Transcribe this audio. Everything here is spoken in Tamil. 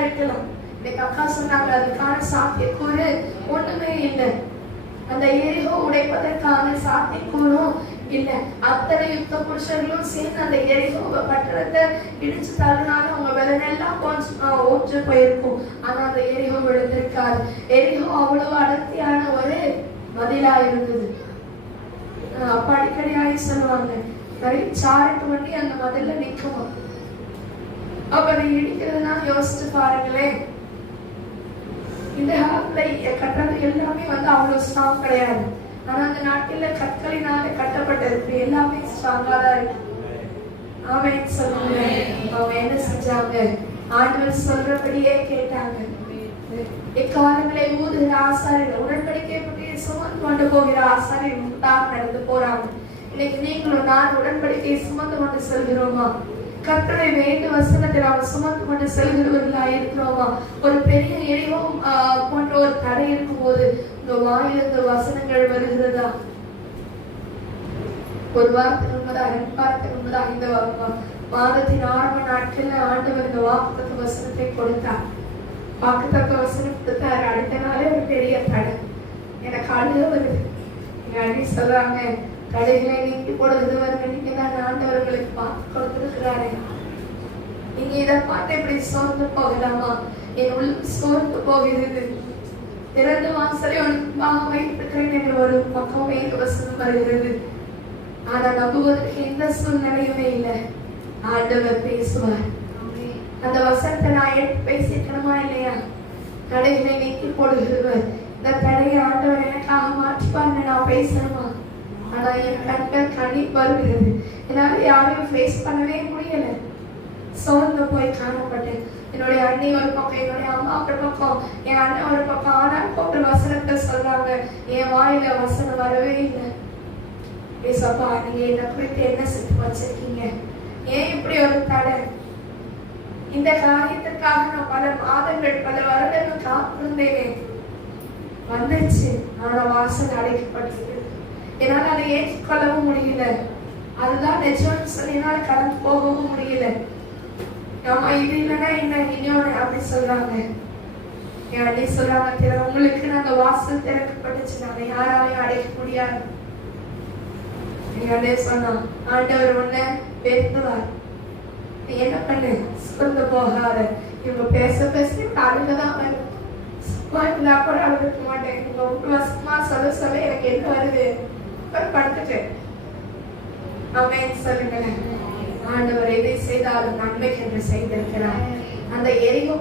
இருக்கலாம். இன்னைக்கு அக்கா சொன்னாங்க அதுக்கான சாத்தியக்கூறு ஒண்ணுமே இல்லை. அந்த எரிகோ உடைப்பதற்கான சாத்தியக்கூறும் இல்ல. அத்தனை யுத்த புருஷர்களும் சேர்ந்து அந்த எரிகோ பட்டணத்தை இடிச்சு தள்ளினாலும் அவங்க வெள்ளனெல்லாம் கொஞ்சம் ஓற்று போயிருக்கும். ஆனா அந்த எரிகோ விழுந்திருக்காது. எரிகோ அவ்வளவு அடர்த்தியான ஒரு மதிலா இருந்தது. அப்ப அடிக்கடி ஆகி சொல்லுவாங்க, நிறைய சாரட்டு வண்டி அந்த மதில நிக்குமா. அப்ப அதை இடிக்கிறதுனா யோசிச்சு பாருங்களேன். இந்த காலத்துல கட்டுறது எல்லாமே அவ்வளவு ஸ்ட்ராங் கிடையாது. ஆனா அந்த நாட்டில கற்களினால கட்டப்பட்டிருக்கு, எல்லாமே ஸ்ட்ராங்கா தான் இருக்கு. ஆமென் சொல்லுங்க. அவங்க என்ன செஞ்சாங்க? ஆண்டவர் சொல்றபடியே கேட்டாங்க. இக்காலங்களை ஊதுகிற ஆசாரியர், உடன்படிக்கை பற்றிய சுமந்து கொண்டு போகிற ஆசாரியர் முட்டாக நடந்து போறாங்க. இன்னைக்கு நீங்களும் நான் உடன்படிக்கையை சுமந்து கொண்டு செல்கிறோமா? கர்த்தரை வேண்டு வசனத்தில் அவர் சுமந்து கொண்டு செல்கிறவர்களா இருக்கிறோமா? ஒரு பெரிய எரிவும் போன்ற ஒரு தடை இருக்கும் போது உங்க வாயிலிருந்து வசனங்கள் வருகிறதா? ஒரு வாரத்துக்கு முன்பதா, 2 வாரத்துக்கு முன்பதா இந்த மாதத்தின் ஆரம்ப நாட்கள்ல ஆண்டவர் இந்த வாக்குத்தத்த வசனத்தை கொடுத்தார். வாக்குத்தத்த வசனம் கொடுத்தாரு. அடுத்த நாளே ஒரு பெரிய தடை எனக்கு அழுக வருது. எங்க அண்ணி சொல்றாங்க, தடைகளை நீக்கி போடுகிறவர்கள் நீங்க தான் ஆண்டவர்களுக்கு பார்த்து கொடுத்திருக்கிறாரே. நீங்க இதை பார்த்து இப்படி சோர்ந்து போகலாமா? என் உள்ள சோர்ந்து போகிறது. திறந்து வாசலை உனக்கு வைத்திருக்கிறேன் என்று ஒரு பக்கம் வசனம் வருகிறது. ஆனா நம்புவதற்கு எந்த சூழ்நிலையுமே இல்லை. ஆண்டவர் பேசுவார். அந்த வசனத்தை நான் எடுத்து பேசிக்கணுமா இல்லையா? தடைகளை நீக்கி போடுகிறவர். இந்த தடையை ஆண்டவர் எனக்காக மாற்றுவார்னு நான் பேசணுமா? ஆனா என் கண்கள் கண்ணீர் வருகிறது. என்னால யாரையும் ஃபேஸ் பண்ணவே முடியல. சோர்ந்து போய் காணப்பட்டேன். என்னுடைய அண்ணி ஒரு பக்கம், என்னுடைய அம்மா ஒரு பக்கம், என் அண்ணன் ஒரு பக்கம். ஆனா போட்டு வசனத்தை சொல்றாங்க, என் வாயில வசனம் வரவே இல்லை. ஏசப்பா, நீங்க என்னை குறித்து என்ன செஞ்சு வச்சிருக்கீங்க? ஏன் இப்படி ஒரு தடை? இந்த காரியத்திற்காக நான் பல மாதங்கள், பல வருடங்கள் காத்திருந்தேனே. வந்துச்சு, ஆனா வாசல் அடைக்கப்பட்டிருக்கு. என்னால அதை ஏற்றுக்கொள்ளவும் முடியல. அதுதான் நிஜம்னு சொல்லி என்னால கடந்து போகவும் முடியல. ஆமா, இது இல்லைன்னா என்ன இன்னொன்னு அப்படி சொல்றாங்க. என் அண்ணி சொல்றாங்க, உங்களுக்கு நாங்க வாசல் திறக்கப்பட்டுச்சு, நாங்க யாராலையும் அடைக்க முடியாது. எங்க அண்ணே சொன்னா, ஆண்டவர் உன்னை பேசுவார், நீ என்ன பண்ணு, சுமந்து போகாத. இவங்க பேச பேச அழுகதான் வரும். சும்மா இருந்தா கூட அழுதுக்க மாட்டேன். இவங்க வசமா சொல்ல சொல்ல எனக்கு என்ன வருது, படுத்துட்டேன். ஆமென் சொல்லுங்களேன். ஆண்டவர் எதை செய்தாலும் நன்மைக்கு என்று செய்திருக்கிறார். அந்த எரிவு